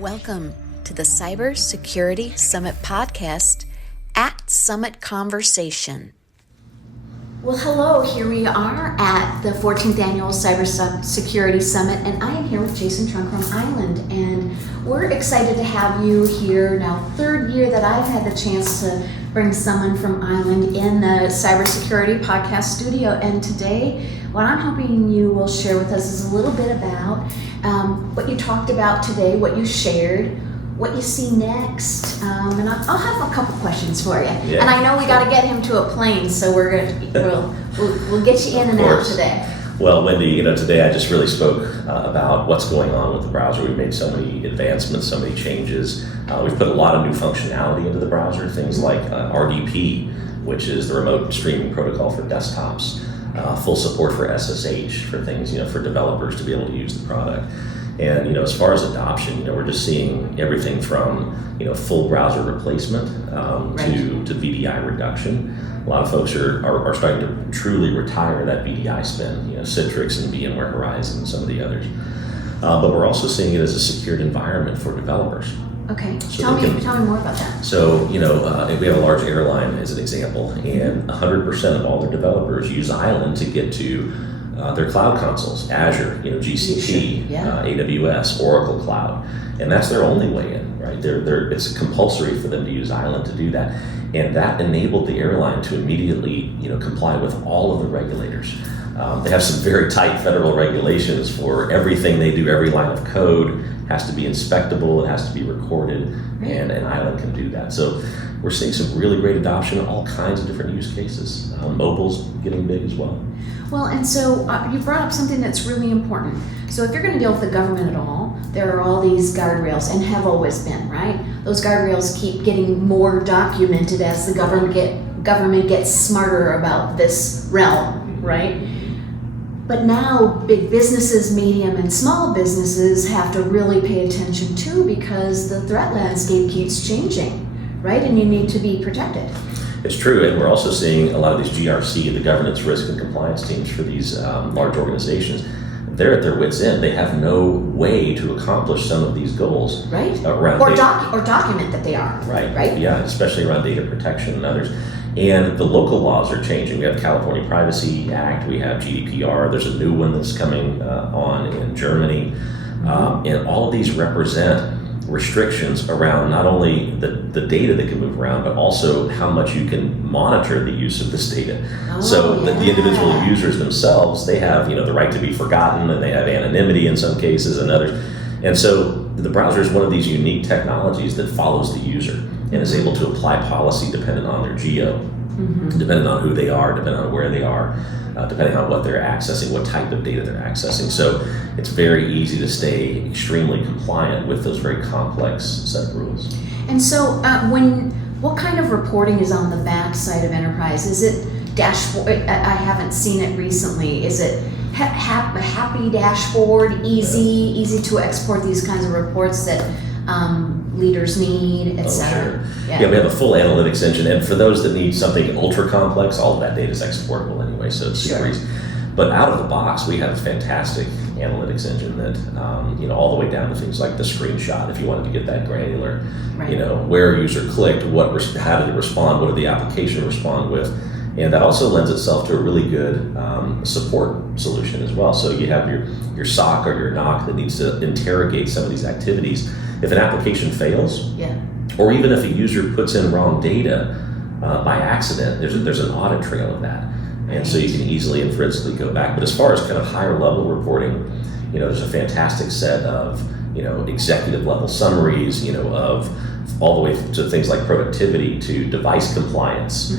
Welcome to the Cybersecurity Summit podcast at Summit Conversation. Well, hello, here we are at the 14th Annual Cybersecurity Summit, and I am here with Jason Trunk from Island, and we're excited to have you here now, third year that I've had the chance to bring someone from Island in the Cybersecurity Podcast studio, and today what I'm hoping you will share with us is a little bit about what you talked about today, what you shared, what you see next, and I'll have a couple questions for you. Yeah, and I know we got to get him to a plane, so we'll get you in and out today. Well, Wendy, today I just really spoke about what's going on with the browser. We've made so many advancements, so many changes. We've put a lot of new functionality into the browser, things like RDP, which is the remote streaming protocol for desktops, full support for SSH for things, for developers to be able to use the product. And as far as adoption, we're just seeing everything from full browser replacement to VDI reduction. A lot of folks are starting to truly retire that VDI spend, Citrix and VMware Horizon and some of the others. But we're also seeing it as a secured environment for developers. Okay, so tell me more about that. So, we have a large airline as an example, and 100% of all their developers use Island to get to their cloud consoles, Azure, GCP, AWS, Oracle Cloud, and that's their only way in, right? It's compulsory for them to use Island to do that, and that enabled the airline to immediately, comply with all of the regulators. They have some very tight federal regulations for everything they do. Every line of code has to be inspectable, it has to be recorded, and Island can do that. So we're seeing some really great adoption in all kinds of different use cases. Mobile's getting big as well. Well, and so you brought up something that's really important. So if you're going to deal with the government at all, there are all these guardrails, and have always been, right? Those guardrails keep getting more documented as the government gets smarter about this realm, right? But now big businesses, medium and small businesses have to really pay attention too, because the threat landscape keeps changing, right? And you need to be protected. It's true, and we're also seeing a lot of these GRC, the governance, risk, and compliance teams for these large organizations. They're at their wits' end. They have no way to accomplish some of these goals, right? Around or document that they are, right? Yeah, especially around data protection and others. And the local laws are changing. We have California Privacy Act, we have GDPR. There's a new one that's coming on in Germany, and all of these represent restrictions around not only the data that can move around, but also how much you can monitor the use of this data. The individual users themselves, they have the right to be forgotten, and they have anonymity in some cases and others. And so the browser is one of these unique technologies that follows the user and is able to apply policy dependent on their geo, depending on who they are, depending on where they are, depending on what they're accessing, what type of data they're accessing. So it's very easy to stay extremely compliant with those very complex set of rules. And so what kind of reporting is on the back side of enterprise? Is it dashboard? I haven't seen it recently. Is it happy dashboard, easy to export these kinds of reports that leaders need, etc.? Sure. Yeah, we have a full analytics engine, and for those that need something ultra complex, all of that data is exportable anyway, so it's super easy. But out of the box, we have a fantastic analytics engine that, all the way down to things like the screenshot, if you wanted to get that granular, where a user clicked, how did it respond, what did the application respond with, and that also lends itself to a really good support solution as well. So you have your SOC or your NOC that needs to interrogate some of these activities. If an application fails, or even if a user puts in wrong data by accident, there's an audit trail of that. And so you can easily and forensically go back. But as far as kind of higher level reporting, there's a fantastic set of, executive level summaries, of all the way to things like productivity, to device compliance,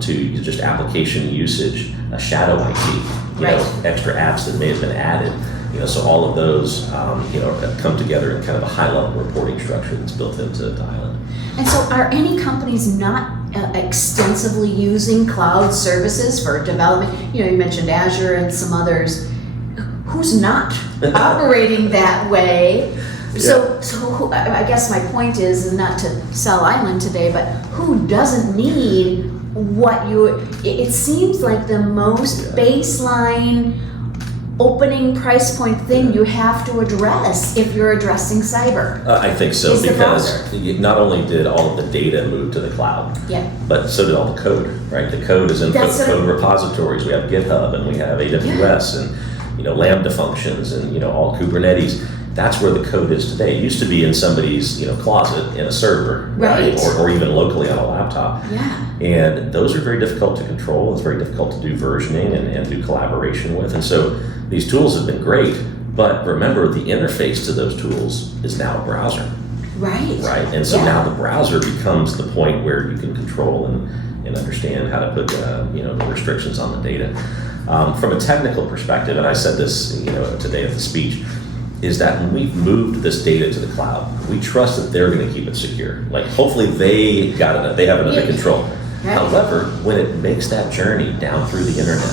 to just application usage, shadow IT, extra apps that may have been added. So all of those, come together in kind of a high-level reporting structure that's built into Island. And so are any companies not extensively using cloud services for development? You mentioned Azure and some others. Who's not operating that way? So I guess my point is not to sell Island today, but who doesn't need what it seems like the most baseline opening price point thing you have to address if you're addressing cyber. I think so, Is the because not only did all of the data move to the cloud, Yeah. but so did all the code, right? The code is in code repositories. We have GitHub and we have AWS and Lambda functions and all Kubernetes. That's where the code is today. It used to be in somebody's closet in a server, Right. Or even locally on a laptop. Yeah. And those are very difficult to control. It's very difficult to do versioning and do collaboration with. And so these tools have been great, but remember the interface to those tools is now a browser. Right. Right. And so now the browser becomes the point where you can control and understand how to put the restrictions on the data. From a technical perspective, and I said this today at the speech, is that when we've moved this data to the cloud, we trust that they're going to keep it secure. Like hopefully they have it under control. Right. However, when it makes that journey down through the internet,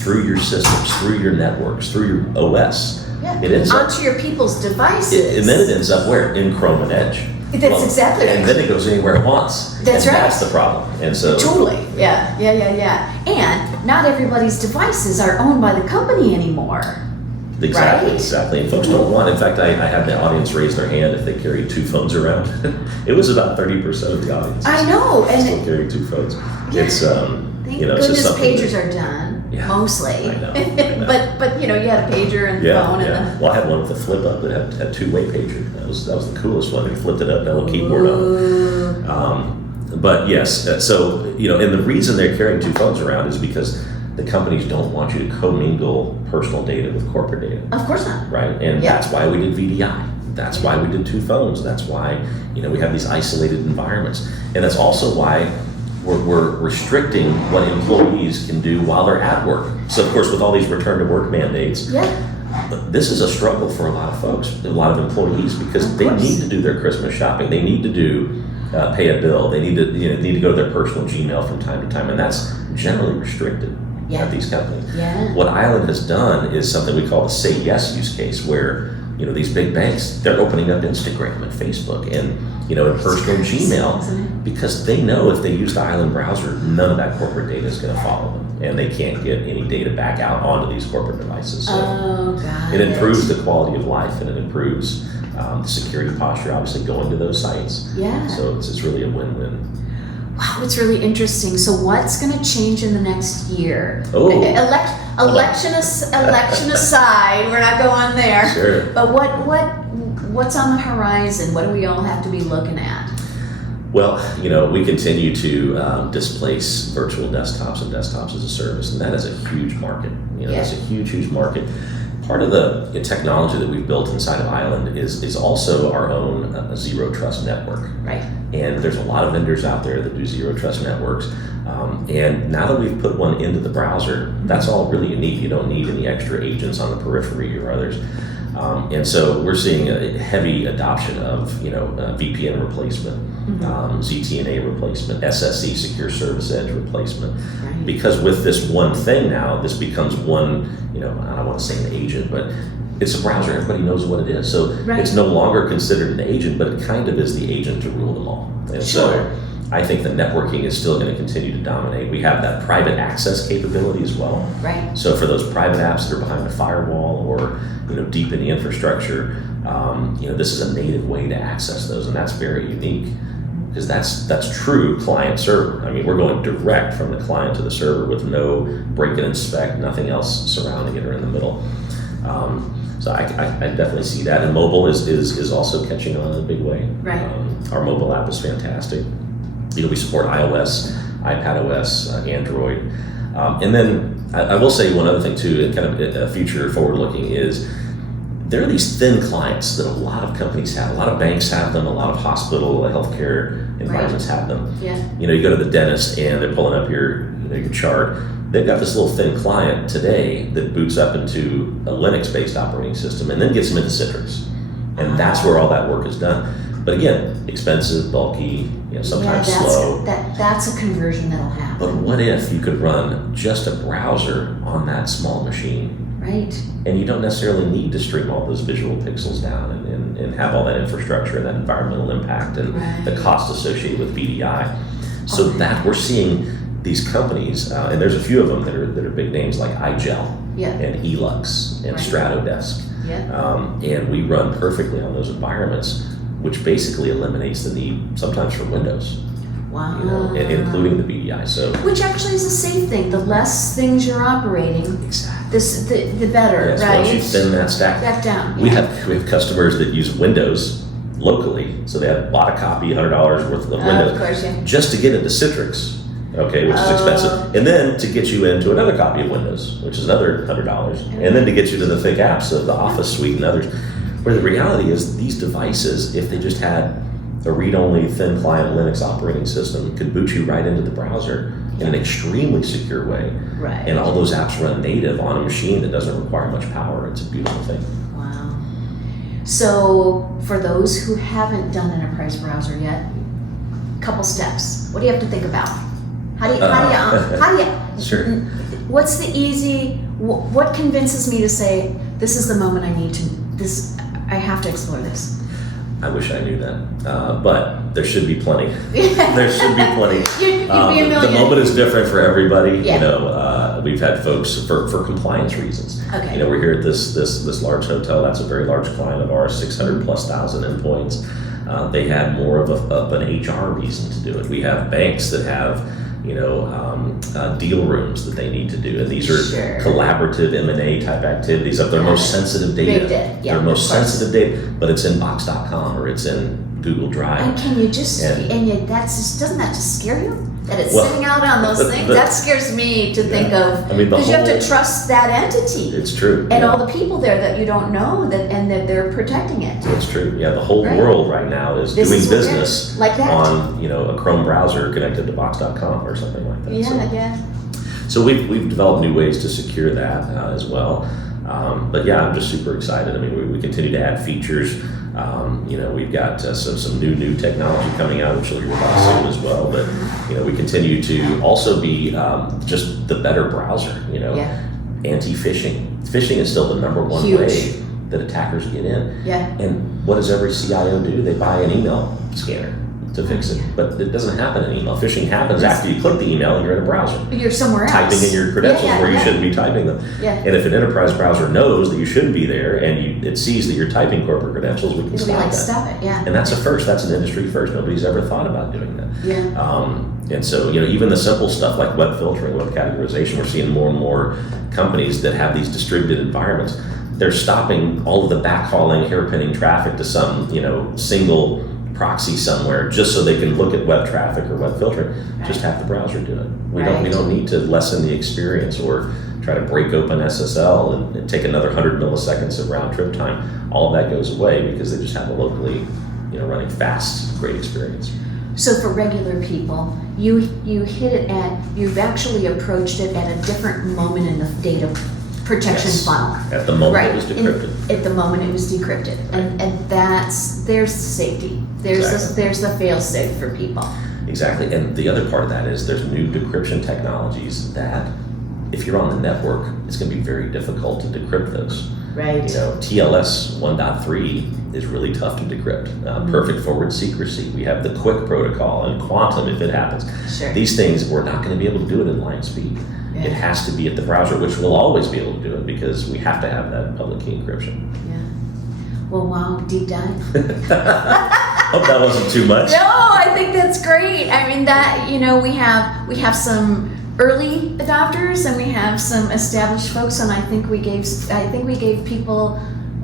through your systems, through your networks, through your OS, it ends up onto your people's devices. And then it ends up where? In Chrome and Edge. That's exactly right. And then it goes anywhere it wants. That's right. That's the problem. And so totally. Yeah. And not everybody's devices are owned by the company anymore. Exactly, right? Exactly. And folks don't want. In fact, I had the audience raise their hand if they carry 2 phones around. It was about 30% of the audience. I know, and still carry 2 phones. Yeah. It's thank it's just goodness pagers that, are done mostly. I know. but you had a pager and phone and well, I had one with a flip up that had a 2-way pager. That was the coolest one. They flipped it up, had a little keyboard on it. But yes, so and the reason they're carrying 2 phones around is because the companies don't want you to commingle personal data with corporate data. Of course not. Right, and that's why we did VDI. That's why we did 2 phones. That's why we have these isolated environments, and that's also why we're restricting what employees can do while they're at work. So of course, with all these return to work mandates, this is a struggle for a lot of folks, a lot of employees, because they need to do their Christmas shopping. They need to do pay a bill. They need to go to their personal Gmail from time to time, and that's generally restricted at these companies. What Island has done is something we call the Say Yes use case, where these big banks, they're opening up Instagram and Facebook and and personal Gmail, because they know if they use the Island browser, none of that corporate data is going to follow them, and they can't get any data back out onto these corporate devices. So it improves the quality of life, and it improves the security posture, obviously, going to those sites. So it's really a win-win. Wow, it's really interesting. So what's going to change in the next year? Election aside, we're not going there. Sure. But what's on the horizon? What do we all have to be looking at? Well, we continue to displace virtual desktops and desktops as a service, and that is a huge market. That's a huge market. Part of the technology that we've built inside of Island is also our own zero trust network. Right. And there's a lot of vendors out there that do zero trust networks. And now that we've put one into the browser, that's all really you need. You don't need any extra agents on the periphery or others. And so we're seeing a heavy adoption of VPN replacement, ZTNA replacement, SSE, Secure Service Edge replacement. Right. Because with this one thing now, this becomes one, I don't want to say an agent, but it's a browser. Everybody knows what it is. So it's no longer considered an agent, but it kind of is the agent to rule them all. And so I think the networking is still going to continue to dominate. We have that private access capability as well. Right. So for those private apps that are behind a firewall or deep in the infrastructure, this is a native way to access those, and that's very unique, because that's true client server. I mean, we're going direct from the client to the server with no break and inspect, nothing else surrounding it or in the middle. So I definitely see that, and mobile is also catching on in a big way. Right. Our mobile app is fantastic. We support iOS, iPadOS, Android, and then I will say one other thing too, and kind of a future forward looking, is there are these thin clients that a lot of companies have. A lot of banks have them. A lot of hospital, healthcare environments have them. Yeah. You go to the dentist and they're pulling up your chart. They've got this little thin client today that boots up into a Linux-based operating system and then gets them into Citrix, and that's where all that work is done. But again, expensive, bulky, sometimes slow. That's a conversion that'll happen. But what if you could run just a browser on that small machine? Right. And you don't necessarily need to stream all those visual pixels down and have all that infrastructure and that environmental impact and the cost associated with VDI. So that we're seeing these companies, and there's a few of them that are big names like iGel. and Elux and Stratodesk. And we run perfectly on those environments, which basically eliminates the need sometimes for Windows. Wow. Including the BDI. So, which actually is a safe thing. The less things you're operating, the better, right? Once you thin that stack back down. We have customers that use Windows locally, so they have bought a copy, $100 worth of Windows, of course, just to get into Citrix, which is expensive, and then to get you into another copy of Windows, which is another $100, and then to get you to the thick apps of the Office suite and others. Where the reality is, these devices, if they just had a read-only thin client Linux operating system, could boot you right into the browser in an extremely secure way. Right. And all those apps run native on a machine that doesn't require much power. It's a beautiful thing. Wow. So for those who haven't done enterprise browser yet, couple steps. What do you have to think about? How do you Sure. What's the easy? What convinces me to say this is the moment I have to explore this? I wish I knew that, but there should be plenty. There should be plenty. You'd be a million. The moment is different for everybody. Yeah. We've had folks for compliance reasons. Okay. We're here at this large hotel. That's a very large client of ours, 600,000+ endpoints. They had more of an HR reason to do it. We have banks that have deal rooms that they need to do, and these are collaborative M&A type activities of their most sensitive data. Their most sensitive data, but it's in Box.com or it's in Google Drive. And can you doesn't that just scare you? That it's sitting out on those things? That scares me to think of, because you have to trust that entity. It's true. And all the people there that you don't know, and that they're protecting it. It's true. Yeah, the whole world right now is doing business like that on a Chrome browser connected to Box.com or something like that. So we've developed new ways to secure that as well. But yeah, I'm just super excited. I mean, we continue to add features. We've got some new technology coming out, which you'll hear about soon as well. But we continue to also be just the better browser. Anti-phishing. Phishing is still the number one way that attackers get in. And what does every CIO do? They buy an email scanner to fix it, but it doesn't happen in email. Phishing happens after you click the email and you're in a browser. You're somewhere else. Typing in your credentials where you shouldn't be typing them. And if an enterprise browser knows that you shouldn't be there and it sees that you're typing corporate credentials, we can stop that. And that's a first. That's an industry first. Nobody's ever thought about doing that. And so, even the simple stuff like web filtering, web categorization, we're seeing more and more companies that have these distributed environments. They're stopping all of the backhauling, hairpinning traffic to some, single proxy somewhere just so they can look at web traffic or web filtering. Just have the browser do it. We don't need to lessen the experience or try to break open SSL and take another 100 milliseconds of round trip time. All of that goes away because they just have a locally, running fast, great experience. So for regular people, you've actually approached it at a different moment in the data protection funnel. At the moment it was decrypted. At the moment it was decrypted. And there's the safety. There's the fail safe for people. Exactly. And the other part of that is there's new decryption technologies that if you're on the network, it's going to be very difficult to decrypt those. Right. TLS 1.3 is really tough to decrypt. Perfect forward secrecy. We have the QUIC protocol and quantum if it happens. These things, we're not going to be able to do it at line speed. It has to be at the browser, which we'll always be able to do it because we have to have that public key encryption. Well, wow, deep dive. Hope that wasn't too much. No, I think that's great. I mean, that we have some early adopters and we have some established folks, and I think we gave people,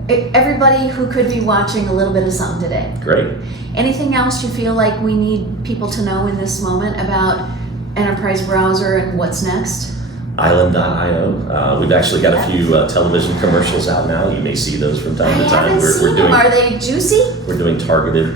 everybody who could be watching, a little bit of something today. Great. Anything else you feel like we need people to know in this moment about enterprise browser and what's next? Island.io. We've actually got a few television commercials out now. You may see those from time to time. I haven't seen them. Are they juicy? We're doing targeted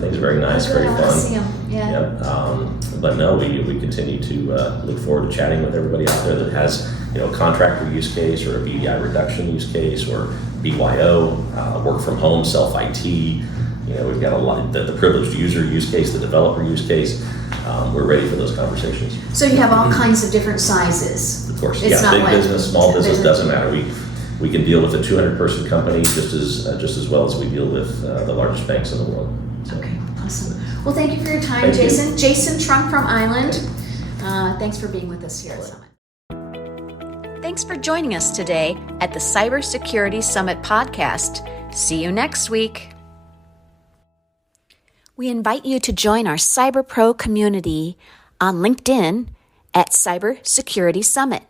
things. Very nice, very fun. I see them. But no, we continue to look forward to chatting with everybody out there that has a contractor use case or a BDI reduction use case or BYO, work from home, self IT. We've got a lot the privileged user use case, the developer use case. We're ready for those conversations. So you have all kinds of different sizes. Of course, big business, small business, doesn't matter. We can deal with a 200-person company just as well as we deal with the largest banks in the world. So. Okay, awesome. Well, thank you for your time, Jason. Jason Trunk from Island. Thanks for being with us here at Summit. Thanks Thanks for joining us today at the Cybersecurity Summit podcast. See you next week. We invite you to join our Cyber Pro community on LinkedIn at Cybersecurity Summit.